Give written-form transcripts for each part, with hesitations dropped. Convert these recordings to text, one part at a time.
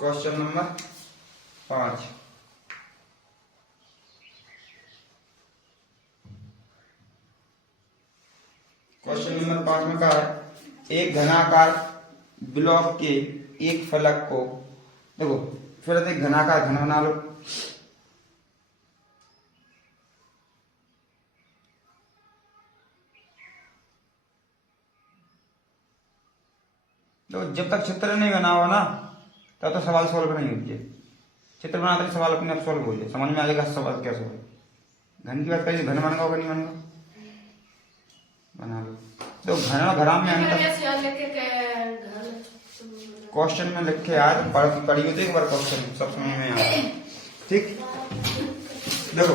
Question number 5। Question number 5 में कहा है एक घनाकार ब्लॉक के एक फलक को, देखो फिर एक घनाकार घन बना लो। तो जब तक चित्र नहीं बना हो ना तब तो सवाल सॉल्व नहीं होती है। चित्र बनाते ही सवाल अपने आप सॉल्व हो जाए, समझ में आ जाएगा सवाल कैसे हो। घन की बात करिए, घन बनेगा नहीं बनेगा, बना लो। तो घन घराम में क्वेश्चन में लिख के यार पढ़ी होती एक बार क्वेश्चन सब समझ में आ। ठीक, देखो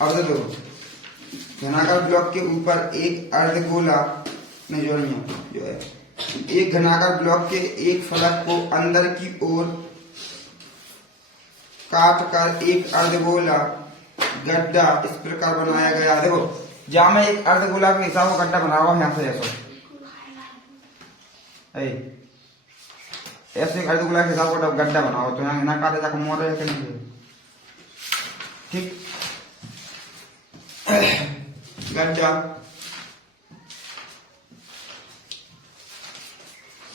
अब देखो घनाकार ब्लॉक के ऊपर एक अर्धगोला नहीं जो है एक घनाकार ब्लॉक के एक फलक को अंदर की ओर काट कर एक अर्धगोला गड्ढा इस प्रकार बनाया गया। देखो जहां मैं एक अर्धगोला के हिसाब से गड्ढा बना हुआ यहां से ऐसे एक अर्धगोला के हिसाब से गड्ढा बनाओ तो यहाँ ना काटे जाकर मोड़ रहे कि नहीं। ठीक, गड्ढा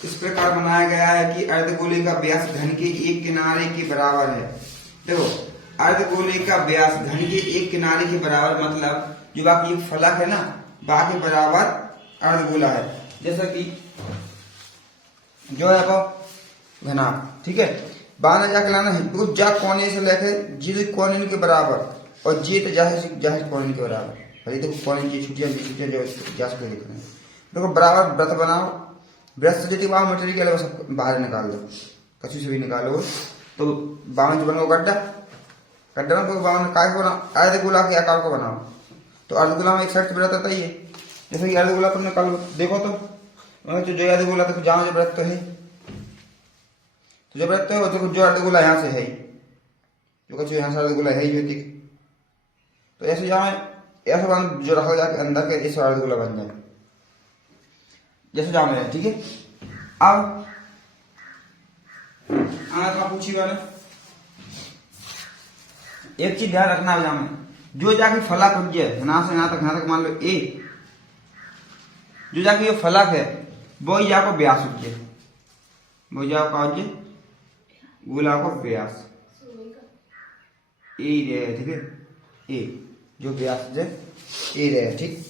इस प्रकार बनाया गया है कि अर्धगोले का व्यास घन के एक किनारे के बराबर है। देखो अर्धगोले का व्यास घन के एक किनारे के बराबर मतलब जो बाकी एक फलक है ना बाकी बराबर अर्धगोला है। जैसा कि जो है वो घना, ठीक है, बाना जाके लाना है जा कोने से लेकर जी कोने के बराबर और जी तो जाहिर कोने के बराबर। भाई देखो कोने की छुट्टियां जो जा सकते लिख रहे हैं। देखो बराबर व्रत बनाओ, ब्रश से जो मटेरियल सब बाहर निकाल दो, कछु से भी निकालो तो बावन जो बनाओ गड्ढा में बावन काय को बनाओ अर्धगोला के आकार को बनाओ। तो अर्धगोला में एक साइड से व्रत आता ही है। जैसे कि अर्धगोला तुम निकाल देखो तो जो अर्धगोला तो जहां जो व्रत तो है तो जब व्रत है तो जो अर्धगोला यहाँ से है जो कछु यहाँ से अर्धगोला है ही ठीक। तो ऐसे जहाँ ऐसा बन जो रखा जाके अंदर के इस अर्धगोला बन जाए जैसे जहां में, ठीक है। अब आना पूछी मैंने एक चीज ध्यान रखना है जहां में जो जाके फलक हो गया यहाँ से यहाँ तक मान लो ए, जो जाके ये फलक है वो ही जाको व्यास हो गया, वो जाओ का हो गया गोला को व्यास ए रहे, ठीक है, ए जो व्यास है ए रहे, ठीक।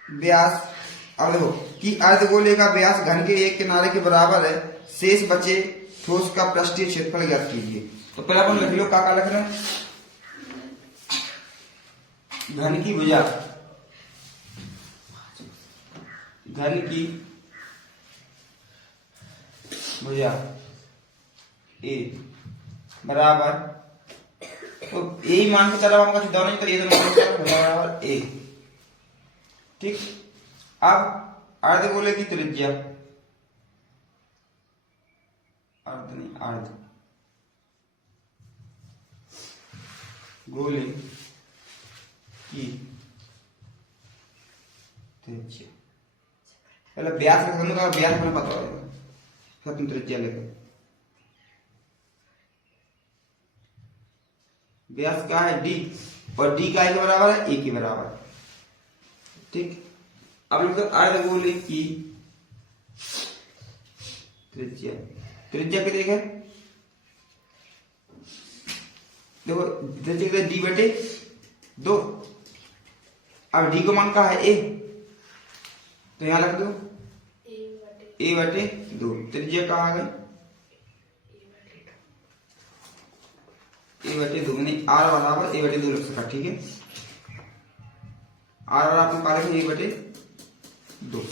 व्यास अब देखो कि अर्धगोले का व्यास घन के एक किनारे के बराबर है, शेष बचे ठोस का पृष्ठीय क्षेत्रफल ज्ञात कीजिए। तो पहले अपन लिख लो का लिख रहे हैं घन की भुजा, घन की भुजा ए बराबर तो ए मान के चलो हम दोनों तो ये दोनों बराबर ए, ठीक। अब अर्धगोले की त्रिज्या अर्ध गोले की त्रिज्या पहले व्यास का व्यास में पता होगा फिर तुम त्रिज्या लेकर व्यास क्या है डी और डी का के बराबर है ए के बराबर, ठीक। अब लिखो अर्धगोले की त्रिज्या, त्रिज्या कितनी है देखो त्रिज्या कितनी डी बटे 2। अब डी को मान का है ए तो यहां लिख दो ए बटे 2, त्रिज्या कहाँ आ गई ए बटे 2 यानी आर बराबर ए बटे 2 लिख सका, ठीक है। आर और आपने पा लिखा ए बटे 2,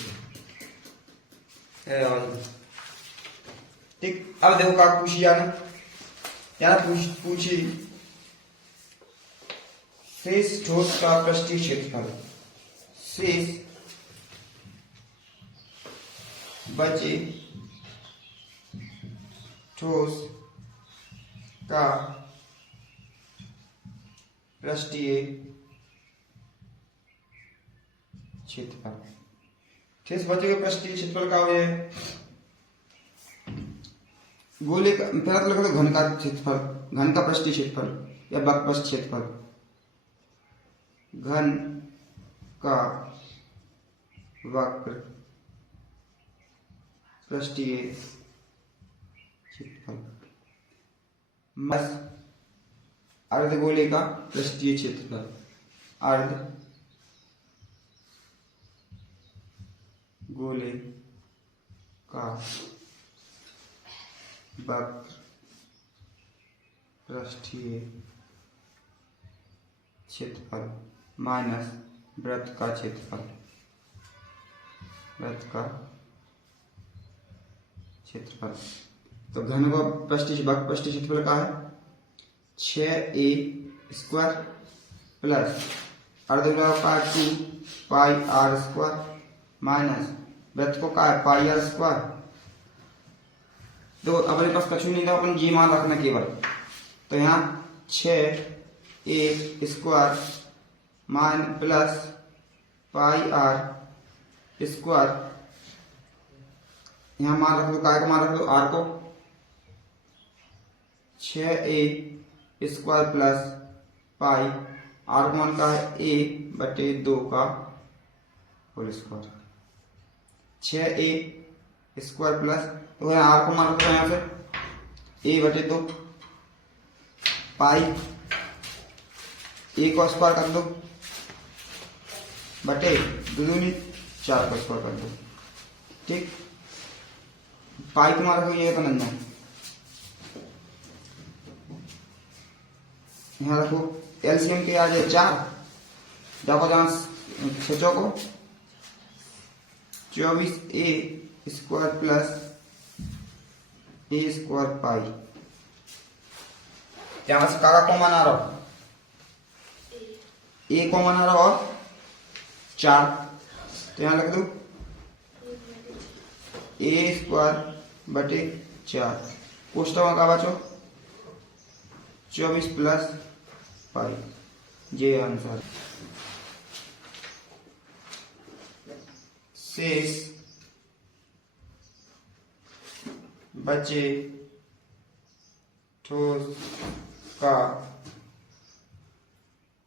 ठीक। अब देखो का पूछी याना पूछी शेष ठोस का पृष्ठीय क्षेत्रफल, शेष बचे ठोस का पृष्ठीय क्षेत्रफल, शेष बचे हुए पृष्ठीय क्षेत्रफल का हो है गोले का, पहला तो लिखो घन का क्षेत्रफल, घन का पृष्ठीय क्षेत्रफल या वक्रपृष्ठ क्षेत्रफल, घन का वक्र पृष्ठीय क्षेत्रफल बस अर्धगोले का पृष्ठीय क्षेत्रफल, अर्ध गोले का वक्र पृष्ठीय क्षेत्रफल माइनस वृत्त का क्षेत्रफल, वृत्त का क्षेत्रफल। तो घन का पृष्ठीय वक्र पृष्ठीय क्षेत्रफल का है 6a स्क्वायर प्लस अर्धगोला का 2 पाई r स्क्वायर माइनस वृत्त को का है पाई r स्क्वायर। देखो अपने पास कछु नहीं था, अपन जी मान रखना केवल, तो यहाँ 6a स्क्वायर मान प्लस पाई r स्क्वायर, यहाँ मान रख दो, काय को मान रख दो r को, 6a square plus pi r को मान का है a बटे 2 का whole square, 6a square plus, तो यहाँ r को मान रखो यहाँ से a बटे 2 पाई a को स्क्वायर कर दो बटे 2 दूनी 4 को स्क्वायर कर दो, ठीक। पाई को मान रखो ये तो नहीं, यहाँ रखो एलसीएम के आ जाए 4, देखो जहां सोचो को 24a square plus a square pi, यहां से काका कॉमन आ रहा, a कॉमन आ रहा और 4, तो यहां लिख दो a स्क्वायर बटे 4, कोष्टक का बचो 24 प्लस पाई, ये आंसर। शेष बचे ठोस का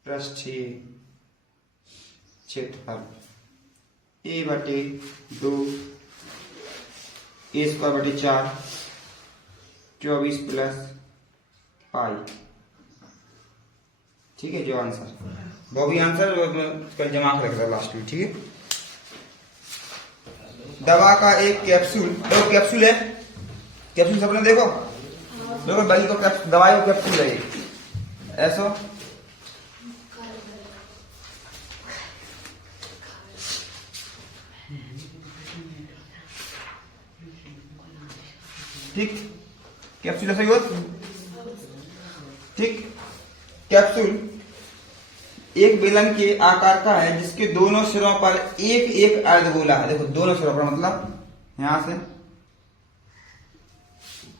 पृष्ठीय क्षेत्रफल a बटे 2 a स्क्वायर बटे 4 24 प्लस पाई, ठीक है। जो आंसर वो भी आंसर कल जमा कर रखा लास्ट में, ठीक है। दवा का एक कैप्सूल, दो कैप्सूल है, कैप्सूल सबने देखो, देखो बाकी को दवाई को कैप्सूल है ऐसा, ठीक। कैप्सूल ऐसा ही हो, ठीक। कैप्सूल एक बेलन के आकार का है जिसके दोनों सिरों पर एक एक अर्धगोला है, देखो दोनों सिरों पर मतलब यहां से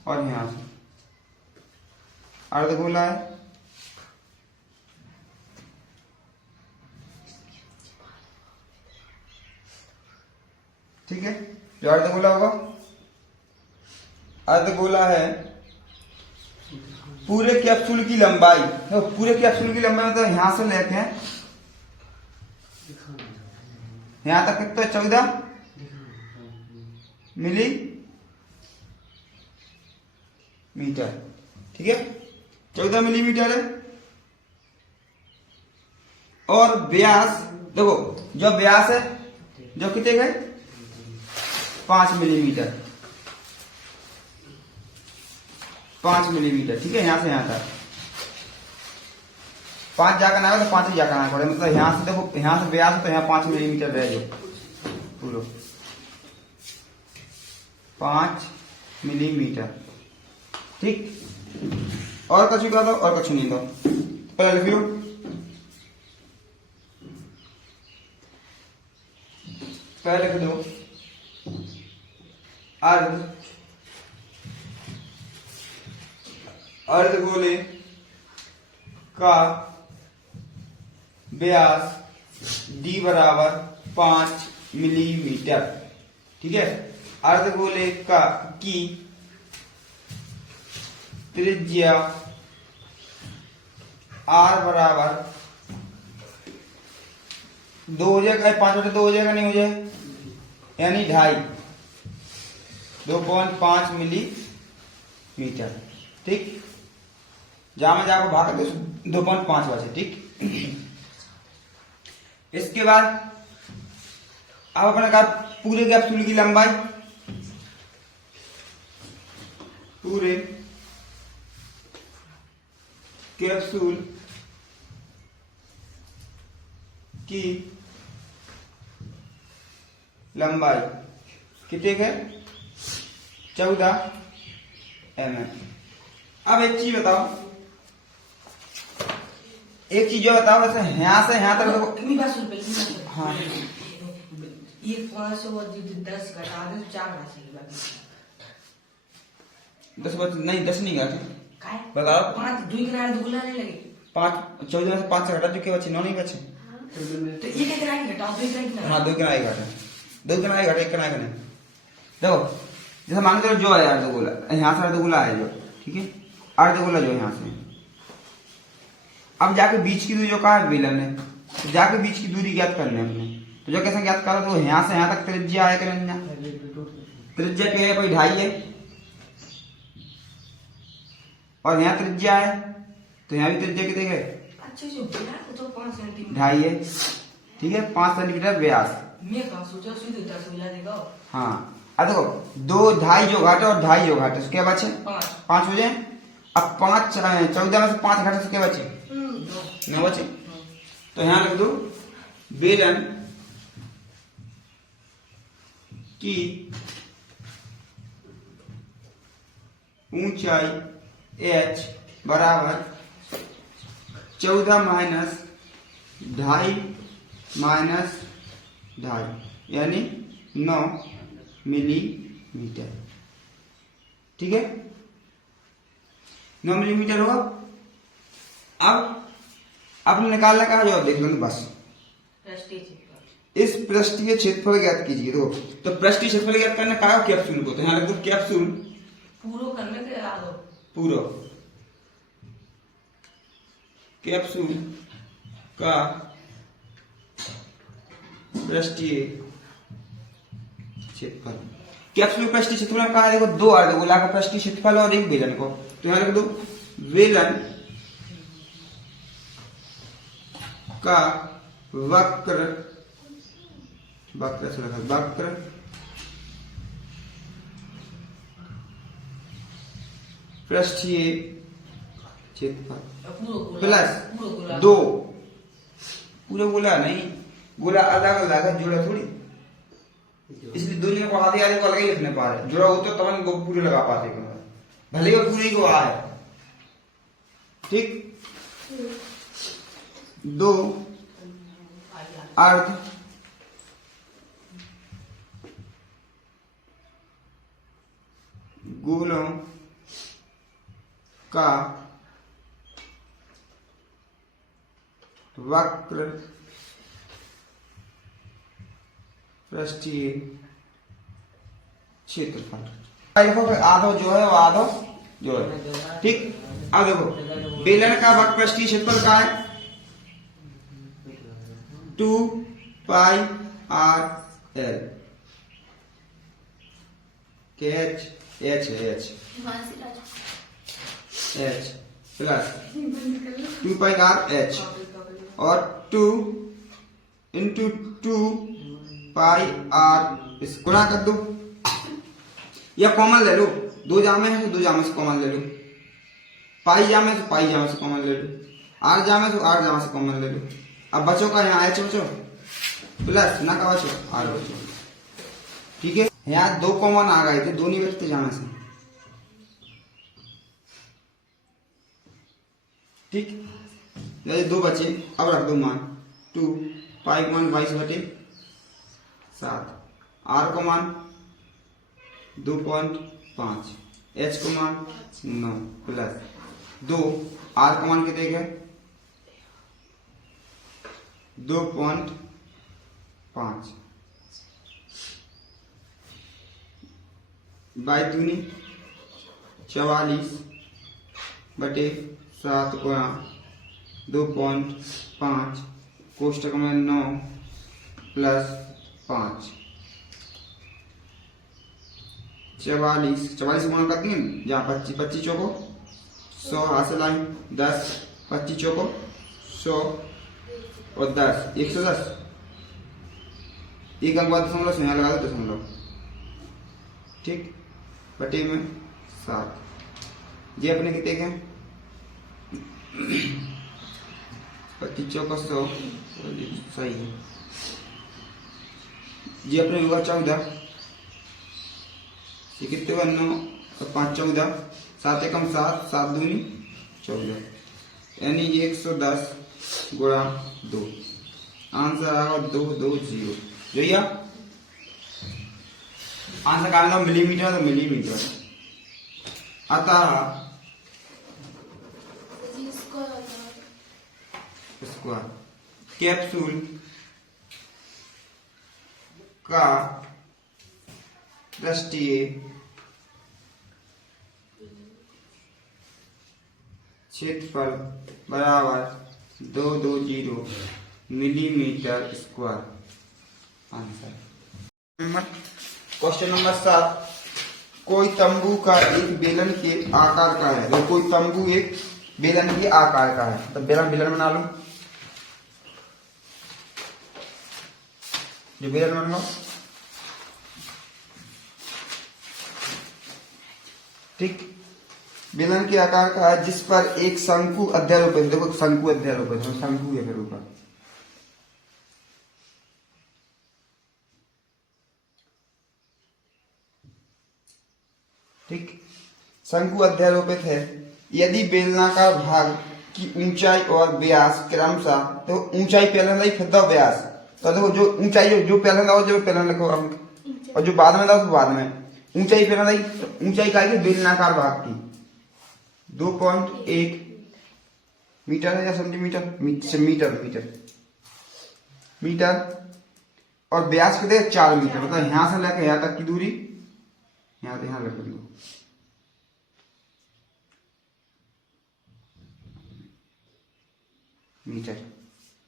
और यहां से अर्धगोला है, ठीक है। जो अर्धगोला होगा, अर्धगोला है, पूरे कैप्सूल की लंबाई, तो पूरे कैप्सूल की लंबाई मतलब यहां से लेके यहां तक कितना 14 मिलीमीटर, ठीक है, 14 मिलीमीटर है। और व्यास देखो, जो व्यास है जो कितने गए 5 मिलीमीटर, 5 मिलीमीटर, ठीक है। यहां से यहां तक 5 जाकर आएगा तो 5 ही जाकर आना पड़ेगा, मतलब यहां से देखो, यहां से व्यास तो यहां 5 मिलीमीटर रह जाए पूरा 5 मिलीमीटर, ठीक। और कछु कर दो और कछु नहीं दो, पहले लिख लो, पहले लिख दो अर्धगोले का व्यास d बराबर 5 मिलीमीटर। ठीक है, अर्धगोले का की त्रिज्या r बराबर 2 हो जाएगा, 5/2 हो जाएगा, नहीं हो जाए, यानी 2.5 मिलीमीटर। ठीक, जहां में जाकर भाग 2.5 बचे। ठीक, इसके बाद अब अपने कहा पूरे कैप्सूल की लंबाई, पूरे कैप्सूल की लंबाई कितने है? 14 mm। अब एक चीज बताओ, जो बताओ, वैसे यहाँ से यहाँ तक देखो। हाँ, ये 500 और 10 घटा दे तो 4 बचे। 10 नहीं, 10 नहीं घटे, बताओ। 5 2 किनारे दुगुना नहीं लगे। 5 14 में से 5 से घटा जो के बचे, 9 नहीं बचे। तो ये कितना घटाओ? 2 किनारे। हाँ, 2 किनारे घटे, 2 किनारे घटे, 1 किनारे नहीं। देखो, जैसे मान लो जो है अर्धगोला, यहाँ से अर्धगोला है जो, ठीक है, अर्धगोला जो यहाँ से, अब जाके बीच की दूरी जो कहा है बेलन है, तो जाके बीच की दूरी ज्ञात करनी है हमने। तो जो कैसे ज्ञात करा, तो यहाँ से यहाँ तक त्रिज्या है, करेंगे त्रिज्या क्या है भाई? 2.5 है, और यहाँ त्रिज्या है, तो यहाँ भी त्रिज्या कितने है? अच्छे से बोला तो 5 सेंटीमीटर 2.5 है। ठीक है, 5 सेंटीमीटर व्यास। मैं कहा सोचा सीधे 10 हो जाएगा। हाँ, अब देखो 2 2.5 जो घाटे और 2.5 जो घाटे, क्या बचे? 5 हो जाए। अब 5 14 में से 5 घाटे से क्या बचे? 9 बचे। तो यहाँ लिख दो, बेलन की ऊंचाई h बराबर 14 माइनस 2.5 माइनस 2.5 यानी 9 मिलीमीटर। ठीक है, 9 मिलीमीटर होगा। अब आपने निकालने का जवाब देख लो बस। इस पृष्ठीय क्षेत्रफल ज्ञात कीजिए। तो पृष्ठीय क्षेत्रफल ज्ञात करना का कैप्सूल को, तो यहाँ लिख दो कैप्सूल पूरा करने के याद हो, पूरा कैप्सूल का पृष्ठीय क्षेत्रफल। कैप्सूल पृष्ठीय क्षेत्रफल में कहा, देखो 2 अर्धगोला का पृष्ठीय क्षेत्रफल और एक बेलन को, तो यहाँ लिख दो बेलन का वक्र पृष्ठीय क्षेत्रफल प्लस 2 पूरा गोला नहीं, गोला अलग अलग है, जोड़ा थोड़ी, इसलिए दोनों को आधे आधे को अलग ही लिखने पा रहे। जोड़ा हो तो तब वो पूरे लगा पाते, भले ही पूरी को आए। ठीक, 2 अर्ध गोलों का वक्र पृष्ठीय क्षेत्रफल। देखो आधो जो है वो आधो जो है। ठीक, अब देखो बेलन का वक्र पृष्ठीय क्षेत्रफल का है 2πr/l के h प्लस 2πr/h और 2 इंटू 2πr इस गुणा कर दो, या कॉमन ले लो, 2 जामे है तो 2 जामे से कॉमन ले लो, पाई जामे से पाई जामे से कॉमन ले लो, r जामे तो r जामे से कॉमन ले लो। अब बचो का यहाँ h बचो प्लस ना का बचो r बचो। ठीक है, यहाँ 2 कॉमन आ गए थे, 2 नहीं बचते जामे से। ठीक, 2 बचे, अब रख दो मान 2 पाई को मान 22/7, r को मान 2.5, h को मान 9 प्लस 2 r को मान कितने का 2.5 बाई दूनी 44 बटे 7 गुणा 2.5 कोष्टक में 9 प्लस 5 44 गुणा का 3 जहाँ 25 चौको 100 हासिल आई 10 25 चौको 100 और 10 110 एक अंक बाद दशमलव यहाँ लगा दो दशमलव ठीक बटे में 7 ये अपने कितने के 25 चौका 100 सही है ये अपने होगा 14 ये कितने 9 और 5 14 7 एकम 7 7 दूनी 14 यानी 110 गुणा 2 आंसर आएगा 220 जोइए आंसर का लो मिलीमीटर तो मिलीमीटर अतः स्क्वायर कैप्सूल का दृष्टीय क्षेत्रफल बराबर 220 millimetre square answer. Question number 7 कोई तंबू का एक बेलन के आकार का है तो कोई तंबू एक बेलन के आकार का है तो बेलन बेलन बना लो जो बेलन बन लो ठीक बेलन के आकार का है जिस पर एक शंकु अध्यारोपित है देखो शंकु अध्यारोपित है शंकु है फिर ऊपर ठीक शंकु अध्यारोपित है यदि बेलनाकार भाग की ऊंचाई और व्यास क्रमशः तो ऊंचाई पहले लाई फिर व्यास तो देखो जो ऊंचाई जो पहले लाओ जो पहले लिखो और जो बाद में लाओ तो बाद में ऊंचाई पहले लाई ऊंचाई का है बेलनाकार भाग की 2.1 मीटर है या सेंटीमीटर मीटर मीटर मीटर और व्यास कितने 4 मीटर मतलब यहां से लेकर यहां तक की दूरी यहां से यहां रख दो मीटर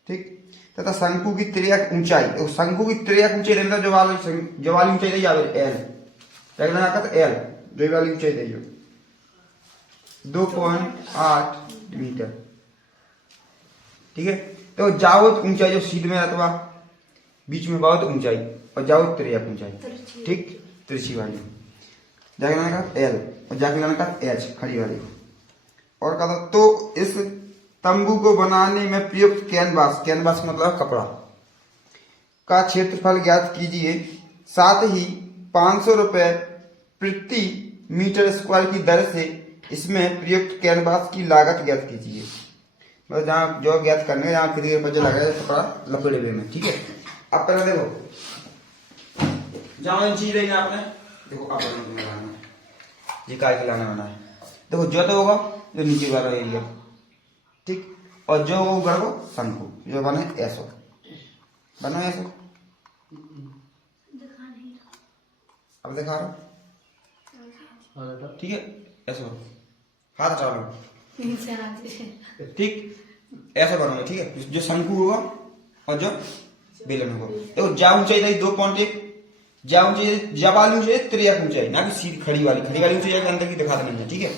ठीक तथा शंकु की त्रियक ऊंचाई तो शंकु की त्रियक ऊंचाई रहता जो वाली ऊंचाई नहीं जावे एल लगना का तो एल जो वाली ऊंचाई दे जो 2.8 मीटर ठीक है तो जाओ ऊंचाई जो सीध में रहता बीच में बहुत ऊंचाई और जाओ त्रियक ऊंचाई ठीक तिरछी वाली जागना का एल और जागना का एच खड़ी वाली और कहा तो इस तंबू को बनाने में प्रयुक्त कैनवास कैनवास मतलब कपड़ा का क्षेत्रफल ज्ञात कीजिए साथ ही 500 रुपए प्रति मीटर स्क्वायर की दर से इसमें प्रयुक्त कैनवास की लागत ज्ञात कीजिए मतलब जहाँ जो ज्ञात करने जहाँ कितने रुपये लगा कपड़ा लपेटे हुए में ठीक है अब पहले देखो जहाँ चीज लेना आपने देखो आप ये काय के लाने वाला है देखो जो तो होगा जो नीचे वाला एरिया ठीक और जो होगा ऊपर को शंकु जो बने ऐसो बना ऐसो अब दिखा रहा ठीक है ऐसो हाथ हटा लो ठीक ऐसा बनोगे ठीक है जो शंकु होगा और जो बेलन होगा देखो जा ऊंचाई नहीं 2.1 जा ऊंचाई जवाली ऊंचाई त्रियक ऊंचाई ना कि सीधी खड़ी वाली ऊंचाई के अंदर की दिखा देनी है ठीक है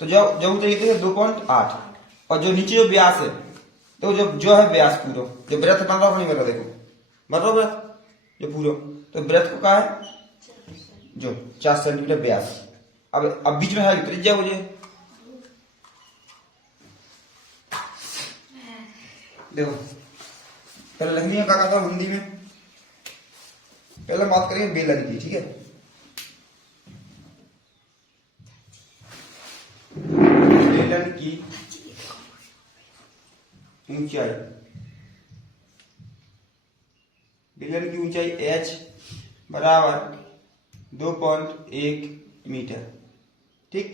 तो जो ऊंचाई है 2.8 और जो नीचे जो व्यास है तो जो है व्यास पूरा जो व्रत बन रहा नहीं बन रहा देखो बन रहा व्रत जो पूरा तो व्रत को कहा है जो 4 सेंटीमीटर व्यास अब बीच में है त्रिज्या हो जाए देखो पहले लखनी का कहा था हिंदी में पहले बात करेंगे बेलन की ठीक है बेलन की ऊंचाई बेलन की ऊंचाई h बराबर 2.1 मीटर ठीक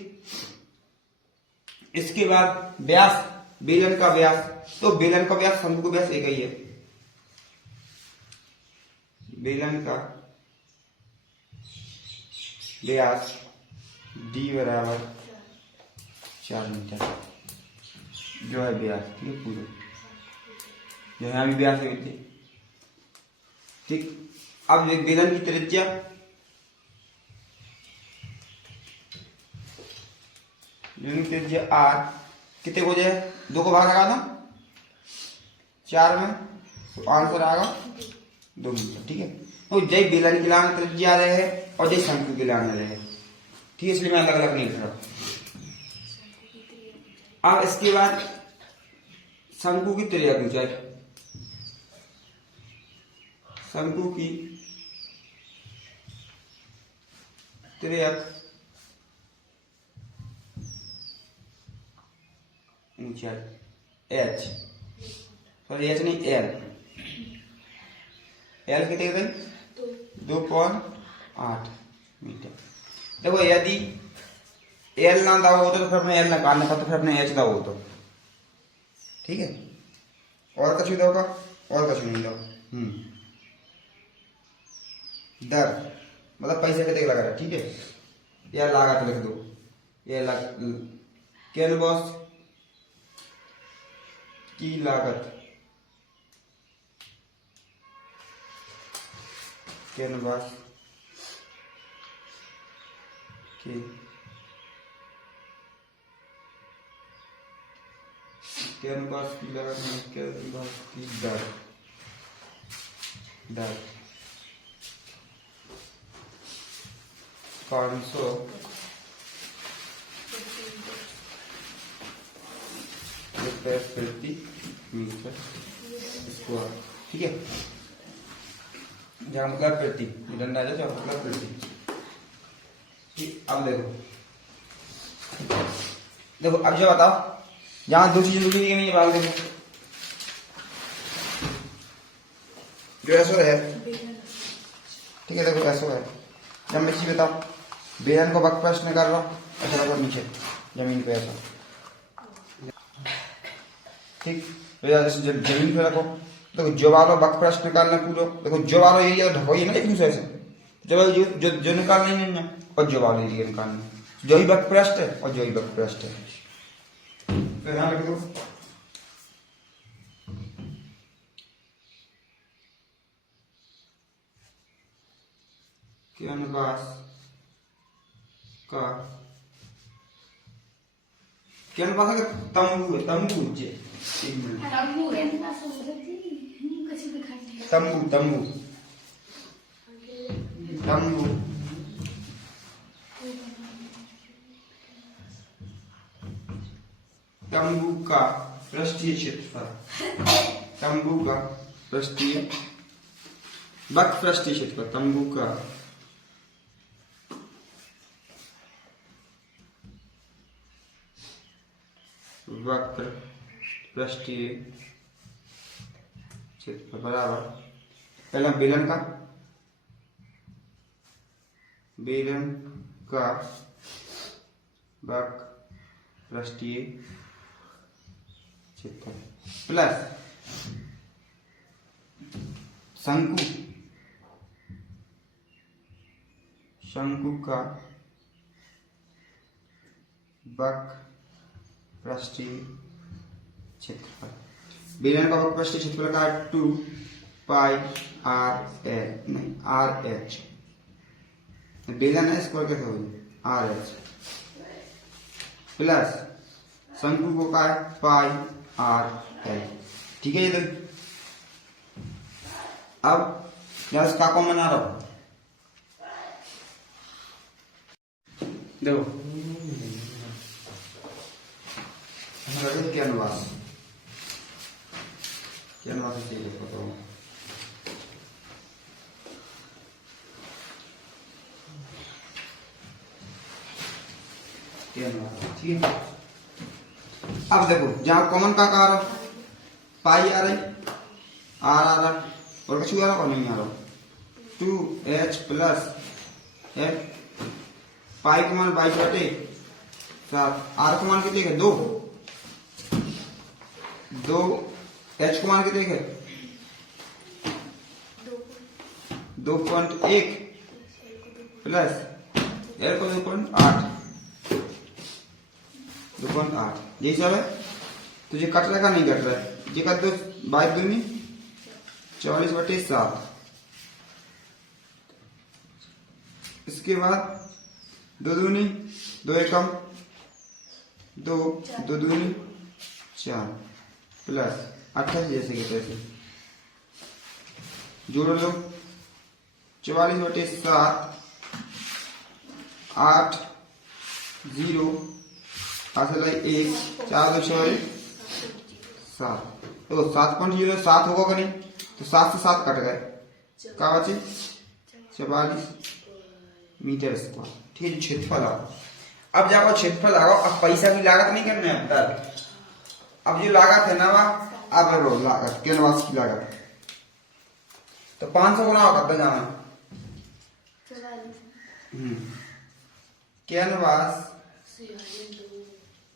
इसके बाद व्यास बेलन का व्यास तो बेलन का व्यास शंकु का व्यास एक ही है बेलन का व्यास डी बराबर 4 मीटर जो है व्यास, ठीक है पूरे जो यहाँ भी व्यास है ठीक। अब एक बेलन की त्रिज्या आर कितने को जाए 2 को भाग लगा दो 4 में तो आंसर आएगा 2 मीटर, ठीक है। तो जय बेलन की लाइन त्रिज्या रहे और जय शंकु की लाइन रहे, ठीक है, इसलिए मैं अलग अलग नहीं कर रहा। अब इसके बाद शंकु की त्रिज्या ऊंचाई, शंकु की त्रिज्या ऊंचाई एच, सॉरी एच नहीं एल, एल कितने गए 2.8 मीटर। देखो यदि एल ना दाव हो तो फिर अपने एल निकालना था, तो फिर अपने एच दाव हो तो ठीक है, और कुछ दोगा और कुछ नहीं दो। दर मतलब पैसे कितने लगा रहा है, ठीक है, या लागत लिख दो, ये कैनवास की लागत, कैनवास की कैनवास की लागत में कैनवास की दर 500 रुपये प्रति मीटर स्क्वायर, ठीक है, जहाँ मतलब प्रति डंडा है जहाँ मतलब प्रति, ठीक। अब देखो अब जो बताओ जहाँ 2 चीजें लिखी नहीं भाग देखो जो ऐसा है, ठीक है। देखो ऐसा है, जब मैं चीज बताओ बेलन को बक प्रश्न कर रहा हूँ ऐसा रखो नीचे जमीन पे ऐसा, ठीक, तो जैसे जमीन पे रखो तो जो वालों बक प्रश्न निकालना पूरा, देखो जो वालों एरिया ढको ही ना एक दूसरे से, जो निकालना ही नहीं है और जो वालों एरिया निकालना, जो ही बक प्रश्न है और जो ही बक प्रश्न है, तो यहाँ लिख दो कैनवास का, कैनवास का तंबू है, तंबू जे तंबू तंबू तंबू तंबू तंबू का पृष्ठीय क्षेत्रफल, तंबू का पृष्ठीय बक पृष्ठीय क्षेत्रफल, तंबू का वक्र पृष्ठीय क्षेत्रफल बराबर पहला बेलन का वक्र पृष्ठीय क्षेत्रफल प्लस शंकु का वक्र पृष्ठीय क्षेत्रफल, बेलन का वक्र पृष्ठीय क्षेत्रफल का 2 पाई आर एल नहीं आर एच, बेलन है स्क्वायर कैसे होगी आर एच प्लस शंकु को का है पाई आर एल, ठीक है। ये अब यहां इसका कॉमन आ रहा हो, देखो कैनवास चाहिए पता हो, ठीक है। अब देखो जहां कॉमन का आ रहा पाई आ रही आर आ रहा और कुछ आ रहा और नहीं आ रहा, 2h प्लस पाई का मान 22/7, आर का मान कितने है 2, एच का मान कितने है 2.1 प्लस एल को 2.8 2.8 यही सब है। तुझे कट रहा नहीं कट रहा है, ये कर दो 22 दूनी 44/7। इसके बाद 2 दूनी 2 एकम 2 2 दूनी 4 प्लस 28 जैसे कि तैसे जोड़ लो 44/7 8 0 हासिल 1 4 2 6 7। देखो 7.07 होगा कि नहीं, तो 7 से 7 कट गए, क्या बचे 44 मीटर स्क्वायर। ठीक है, क्षेत्रफल आओ। अब जाओ क्षेत्रफल लगाओ। अब पैसा की लागत नहीं करना है अंतर। अब जो लागत है ना वह अब रो लागत कैनवास की लागत, तो 500 गुना करते जाना। कैनवास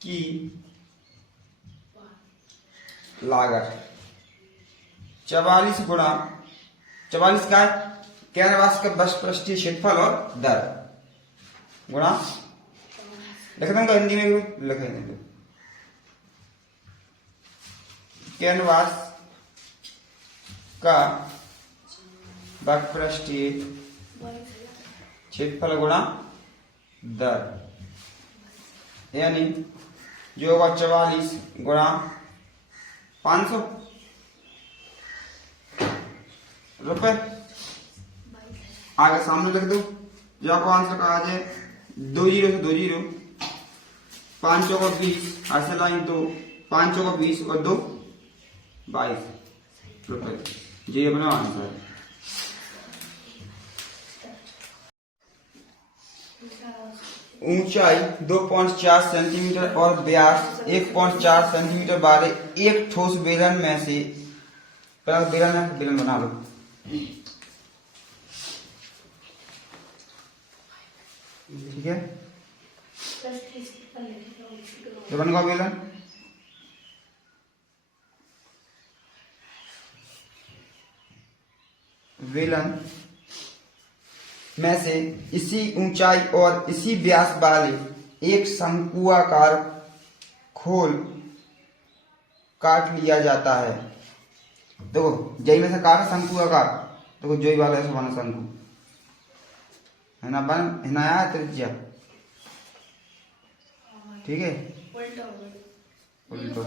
की लागत 44 गुणा 44 का कैनवास का बस पृष्ठीय क्षेत्रफल और दर गुणा लिख दूंगा हिंदी में भी लिखेंगे। कैनवास का पृष्ठीय क्षेत्रफल गुणा दर, यानी जो होगा 44 गुणा 500 रुपए। आगे सामने लिख दो, जो आपको आंसर का आ जाए 2 0 से 2 0 5 का 20 ऐसे लाइन, तो 5 का 20 और 2 22 रुपए। ये अपना आंसर है। ऊंचाई 2.4 सेंटीमीटर और व्यास 1.4 सेंटीमीटर वाले एक ठोस बेलन में से बेलन बना लो। ठीक है, तो बन गया बेलन। बेलन में से इसी ऊंचाई और इसी व्यास वाले एक शंकुआकार खोल काट लिया जाता है। देखो जय में से काटा शंकुआकार, देखो जय वाला ऐसा बना शंकु है ना, बन हिनाया त्रिज्या। ठीक है, उल्टो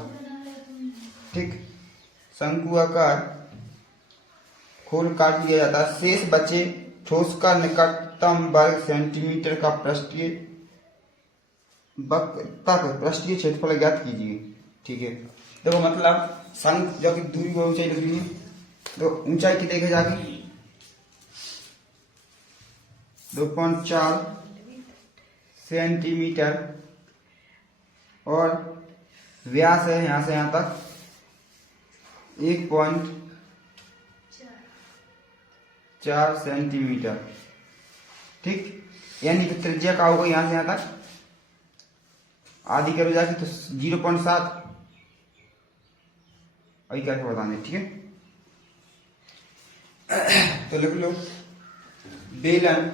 ठीक। शंकुआकार खोल काट लिया जाता है, शेष बचे ठोस का निकटतम वर्ग सेंटीमीटर का पृष्ठीय पृष्ठीय क्षेत्रफल ज्ञात कीजिए। ठीक है, देखो मतलब शंख जो कि दूरी और ऊंचाई लिखनी है, तो ऊंचाई की देखे जाके 2.4 सेंटीमीटर और व्यास है यहां से यहां तक 1.4 सेंटीमीटर। ठीक, यानी कि त्रिज्या का होगा यहां से यहां तक, आधी करो जाके तो 0.7 अभी करके बताने। ठीक है, तो लिख लो बेलन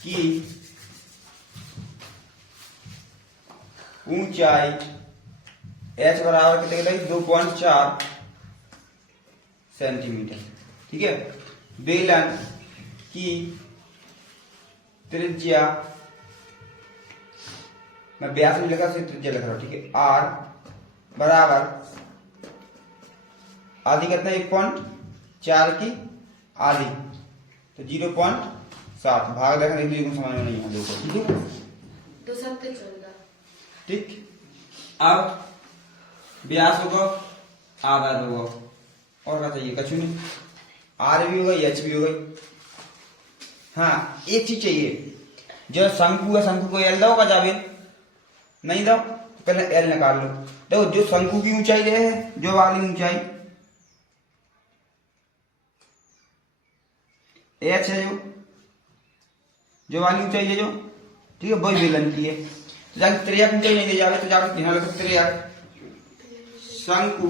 की ऊंचाई h बराबर कितने की 2.4 सेंटीमीटर। ठीक है, बेलन की त्रिज्या, मैं व्यास में लिखा सिर्फ त्रिज्या लिख रहा हूं। ठीक है, r बराबर आधी कितना 1.4 की आधी, तो 0.7 भाग देखा नहीं, समझ में नहीं है देखो। ठीक है, तो 14। ठीक, अब व्यास होगा आधा होगा और क्या चाहिए, कछु नहीं, आर भी होगा एच भी होगा। हाँ एक चीज चाहिए, जो शंकु है शंकु को एल दो का जावे नहीं दो, तो पहले एल निकाल लो। देखो जो शंकु की ऊंचाई है, जो वाली ऊंचाई एच है, जो वाली ऊंचाई है जो, ठीक है, वही बेलन की है। तो जाके त्रिज्या ऊंचाई नहीं दे जावे, तो जाके यहाँ लिखो त्रिज्या शंकु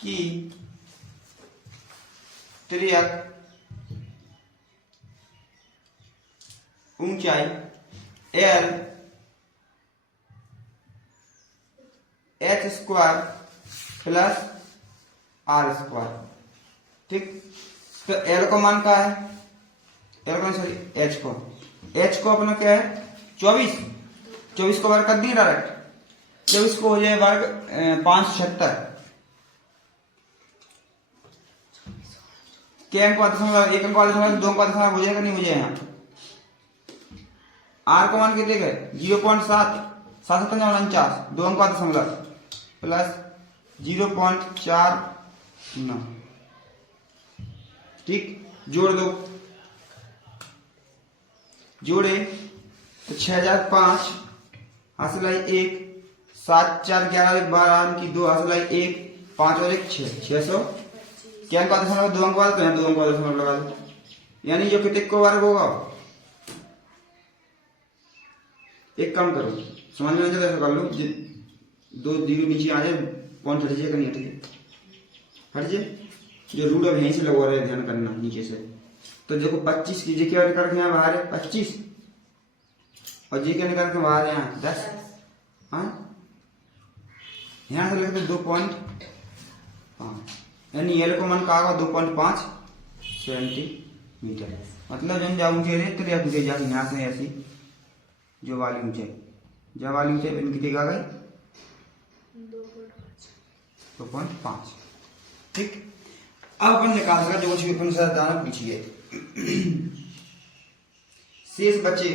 की त्रियक ऊंचाई L h² प्लस r²। ठीक, तो L का मान क्या है, L का सॉरी h को अपना क्या है 24 को वर्ग कर दिए डायरेक्ट, 24 को हो जाए वर्ग 576 के अंक का दशमलव, एक अंक का दशमलव, दो अंक का दशमलव हो जाएगा नहीं हो जाएगा। यहाँ आर का मान कितने गए 0.7, 749, दो अंक का दशमलव प्लस 0.49। ठीक, जोड़ दो, जोड़े तो 6005 हासिल आई 1, 7 4 11 12 की 2 हासिल आई 1, 5 और 1 6, 600 क्या अंक का दशमलव, दो अंक वाला तो यहाँ दो अंक का दशमलव लगा दो, यानी जो कितने को वर्ग होगा। एक काम करो, समझ में ऐसा कर लो, 2 0 नीचे आ जाए, पॉइंट हट जाएगा, नहीं हट जाए, जो रूट अब यहीं से लगवा रहे, ध्यान करना नीचे से। तो देखो 25 की जी क्या निकाल के यहाँ बाहर है 25, और जी क्या निकाल के बाहर है यहाँ 10। हाँ, यहाँ से लेकर 2.5, यानी एल को मन का होगा 2.5 सेंटीमीटर। मतलब जब जाऊँ ऊंचे तो जाके यहाँ से ऐसी जो वाली ऊंचाई, जब वाली ऊंचाई कितनी आ गई 2.5। ठीक, अब अपन निकाल कर जो कुछ अपन दाना पूछिए। शेष बचे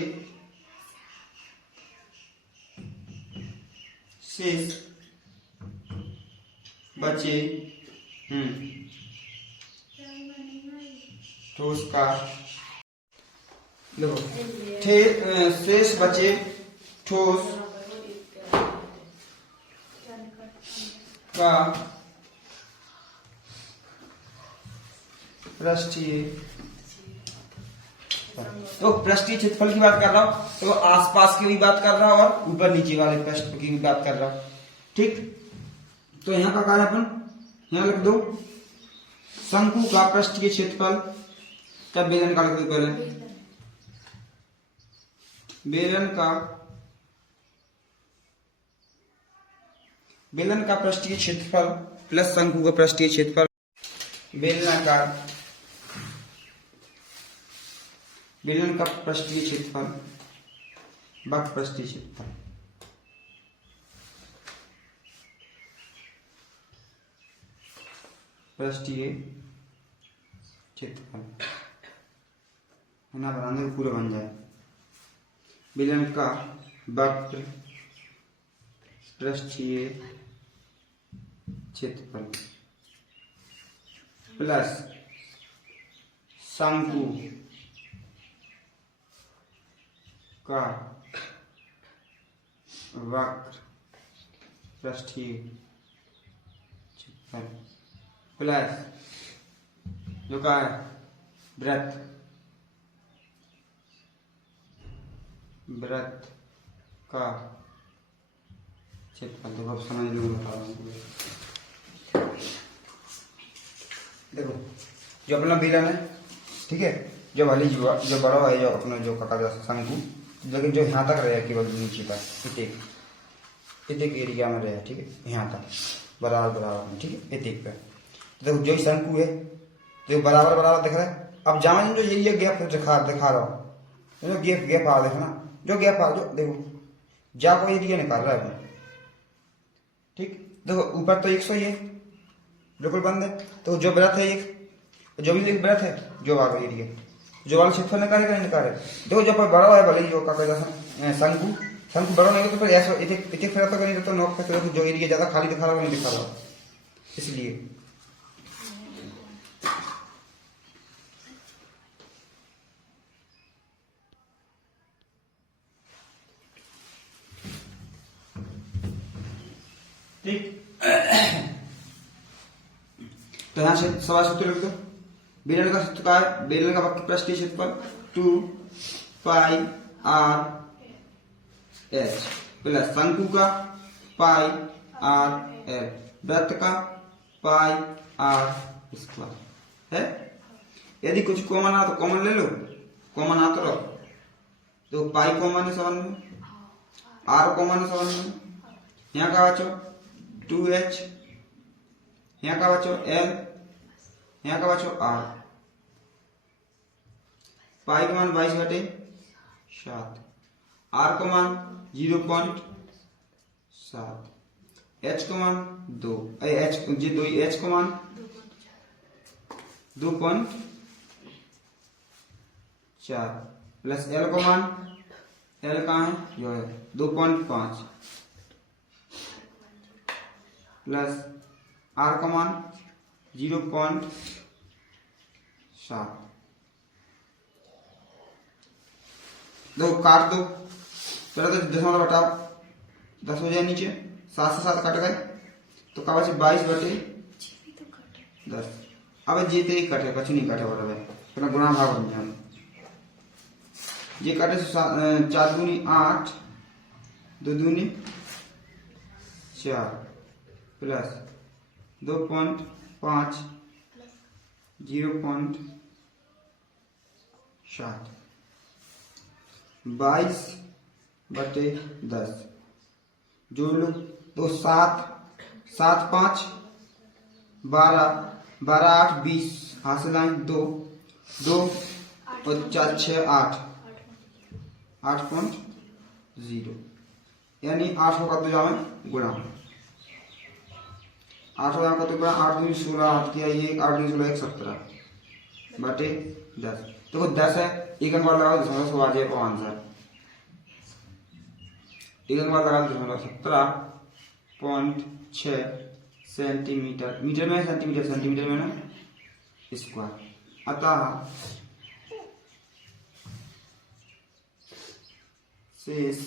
ठोस का, देखो शेष बचे ठोस का पृष्ठीय, तो पृष्ठीय क्षेत्रफल की बात कर रहा हूं, तो आसपास की भी बात कर रहा हूं और ऊपर नीचे वाले पृष्ठ की भी बात कर रहा हूं। ठीक, तो यहां का कार्य अपन यहां लिख दो, शंकु का पृष्ठीय क्षेत्रफल का बेलन का लिख दो, पहले बेलन का पृष्ठीय क्षेत्रफल प्लस शंकु का पृष्ठीय क्षेत्रफल, बेलन का पृष्ठीय क्षेत्रफल वक्र पृष्ठीय क्षेत्रफल, पृष्ठीय क्षेत्रफल है ना, बनाने को पूरा बन जाए। बेलन का वक्र पृष्ठीय क्षेत्रफल प्लस शंकु का वक्र पृष्ठीय क्षेत्रफल प्लस जो का है वृत्त का क्षेत्रफल। देखो अब समझ लो, बता रहा हूँ। देखो जो अपना बेलन है, ठीक है, जो वाली जो बड़ा है, जो अपना जो का शंकु, लेकिन जो यहाँ तक रहे केवल नीचे का इतने एरिया में रहे, ठीक है, यहाँ तक बराबर में, ठीक है, इतने पे। देखो जो शंकु है तो बराबर दिख रहा है। अब जहाँ जो एरिया गैप दिखा रहा हूँ, गैप आ देखना, जो गैप आ, जो देखो जा को एरिया निकाल रहा है, ठीक। देखो ऊपर तो 100 ही है, बिल्कुल बंद है, तो जो व्रत है एक, जो भी एक व्रत है, जो वाला एरिया, जो वाला क्षेत्रफल निकालेगा नहीं निकाले। देखो जब बड़ा है भले जो का शंकु बड़ा नहीं हो तो फिर ऐसा एक फिर तो नहीं तो नॉक पे जो एरिया ज्यादा खाली दिखा रहा है नहीं दिखा रहा, इसलिए ठीक। तो यहां से सवाल सूत्र लिख दो। बेलन का सूत्र है, बेलन का वक्र पृष्ठीय क्षेत्रफल 2 पाई r h प्लस शंकु का पाई r l, वृत्त का पाई r स्क्वायर है। यदि कुछ कॉमन आ तो कॉमन ले लो, कॉमन आ तो रहो। तो पाई कॉमन है संबंध में, आर कॉमन है संबंध में, यहाँ का बचो 2h, यहाँ का बचो l, यहाँ का बचो r। पाई का मान 22/7, r का मान 0.7, h का मान 2, h का मान 2.4 प्लस l का मान, l कहाँ है जो है 2.5 प्लस r का मान 0.7। दो काट दो, चलो तो 10 हो जाए नीचे, 7 से 7 कट गए तो का बचे 22/10। अब जीते ही कटे, कुछ नहीं कटे बराबर तो गुणा भाग बन जाए। ये कटे 4 दूनी 8, 2 दूनी 4 प्लस 2.5 0.7 22/10 जोड़ लो। तो 7 7 5 12 12 8 20 हासिल आए 2 2 और 4 6 8 8.0 यानी 8 होगा तो जाए गुणा, 8 होगा तो गुणा 8 दूनी 16 8 किया ये 8 दूनी 16 1/10। देखो 10 है, एक अंक बाद लगा 0.7 आ जाएगा आंसर। एक अंक बाद लगा 17.6 सेंटीमीटर, मीटर में सेंटीमीटर, सेंटीमीटर में ना स्क्वायर। अतः शेष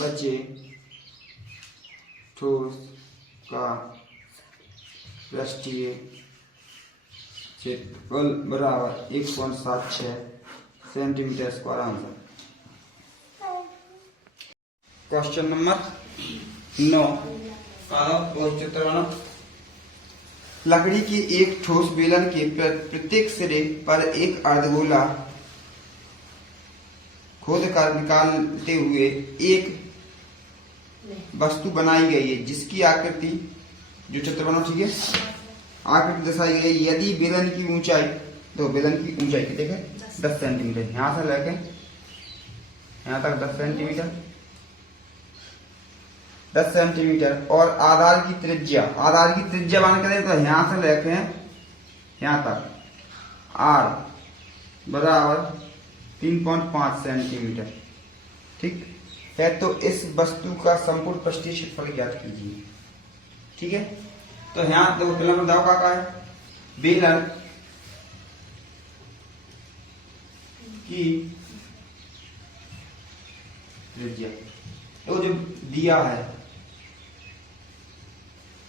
बचे ठोस का पृष्ठीय क्षेत्रफल बराबर 1.76 centimetre square answer. Question number 9 चित्र बना। लकड़ी के एक ठोस बेलन के प्रत्येक सिरे पर एक अर्धगोला खोद कर निकालते हुए एक वस्तु बनाई गई है जिसकी आकृति, जो चित्र बना ठीक है, आकृति दर्शाई गई है। यदि बेलन की ऊंचाई, तो बेलन की ऊंचाई कितने है 10 सेंटीमीटर, यहां से लेके यहां तक 10 सेंटीमीटर, 10 सेंटीमीटर और आधार की त्रिज्या मान के तो यहां से लेके यहां तक r बराबर 3.5 सेंटीमीटर ठीक है। तो इस वस्तु का संपूर्ण पृष्ठीय क्षेत्रफल ज्ञात कीजिए। ठीक है, तो यहां देखो पहला बताओ क्या है, बेलन की त्रिज्या, तो जो दिया है,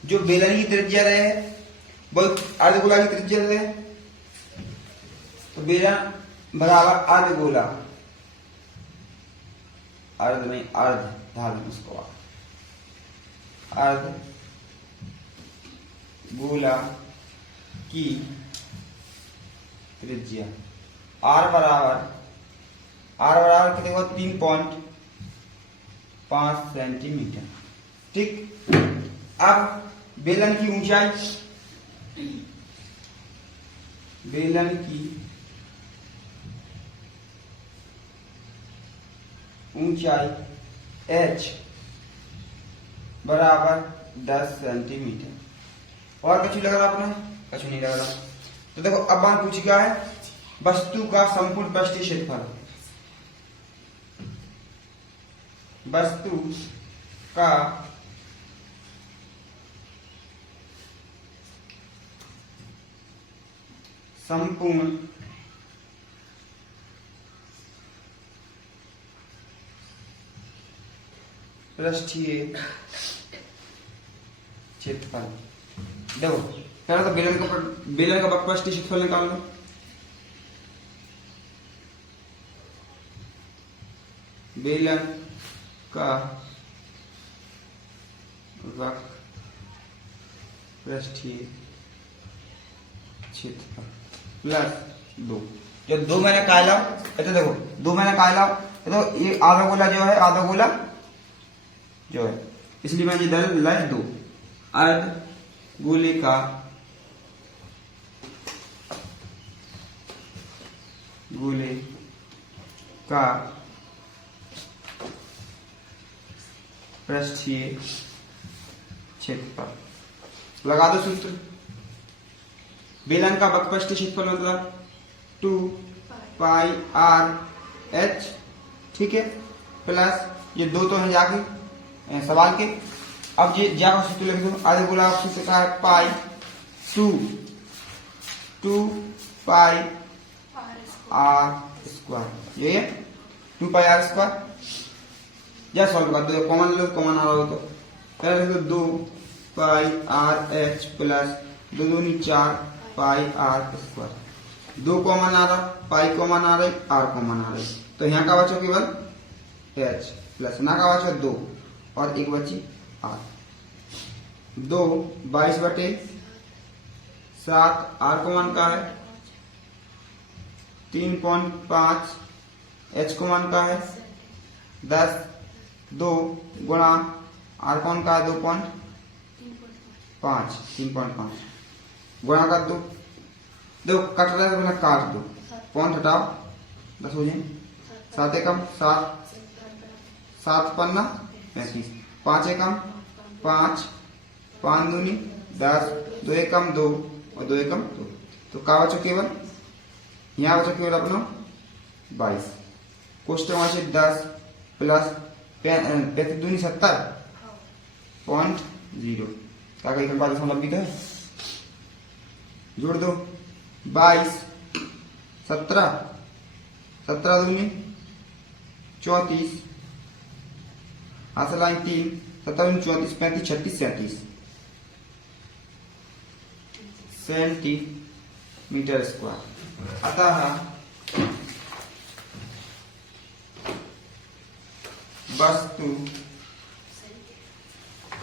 जो बेलन की त्रिज्या रहे वो अर्धगोला की त्रिज्या रहे, तो बेलन बराबर अर्धगोला, अर्ध नहीं अर्ध धाल उसको अर्ध गोला की त्रिज्या r बराबर कितने हुआ 3.5 सेंटीमीटर। ठीक, अब बेलन की ऊंचाई, बेलन की ऊंचाई h बराबर 10 सेंटीमीटर। और कुछ लग रहा आपने, कुछ नहीं लग रहा। तो देखो अब बात पूछी क्या है, वस्तु का संपूर्ण पृष्ठीय क्षेत्रफल, वस्तु का संपूर्ण पृष्ठीय क्षेत्रफल। देखो पहले तो बेलन का पृष्ठीय क्षेत्रफल निकाल लो। बेलन का वक्र पृष्ठीय क्षेत्रफल प्लस 2। जो 2 मैंने काय लाओ, तो देखो 2 मैंने काय लाओ, तो ये आधा गोला जो है, आधा गोला जो है, इसलिए मैंने इधर लाए 2। अर्ध गोले का पृष्ठीय क्षेत्रफल लगा दो सूत्र। बेलन का वक्रपृष्ठीय क्षेत्रफल मतलब 2 पाई आर एच, ठीक है, प्लस ये 2 तो है जाके सवाल के। अब ये जाकर सूत्र लिख दो, आधे गोला का सूत्र का है पाई 2 पाई आर स्क्वायर, ये 2 पाई आर स्क्वायर। या सॉल्व कर दो, कॉमन लो, कॉमन आ रहा हो तो पहले लिख दो 2 पाई आर एच प्लस 2 दूनी 4 पाई आर स्क्वायर। 2 कॉमन आ रहा, पाई कॉमन आ रही, आर कॉमन आ रही, तो यहाँ का बचो केवल एच प्लस ना का बचो 2 और एक बची आर। 2 22/7, आर कॉमन का है 3.5, एच कॉमन का है 10, 2 गुणा आर कौन का है 2.5, 3.5 गुणा कर दो, देखो कट रहा है तो काट दो, पॉइंट हटाओ 10 हो जाए, 7 एकम 7, 7 पन्ना 35, 5 एकम 5, 5 दूनी 10, 2 एकम 2 और 2 एकम 2, तो का बचो केवल, यहाँ बचो केवल अपना 22। क्वेश्चन वहां से 10 प्लस 35 दूनी 70.0 क्या कहीं का दशमलव भी तो है, जोड़ दो 22 17, 17 दूनी 34, हाथ लाई 3, 17 दूनी 34, 35 36 37 सेंटीमीटर स्क्वायर। अतः वस्तु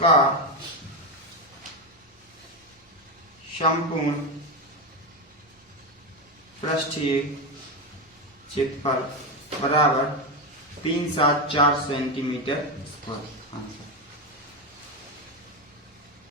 का संपूर्ण पृष्ठीय क्षेत्रफल बराबर 374 सेंटीमीटर स्क्वायर।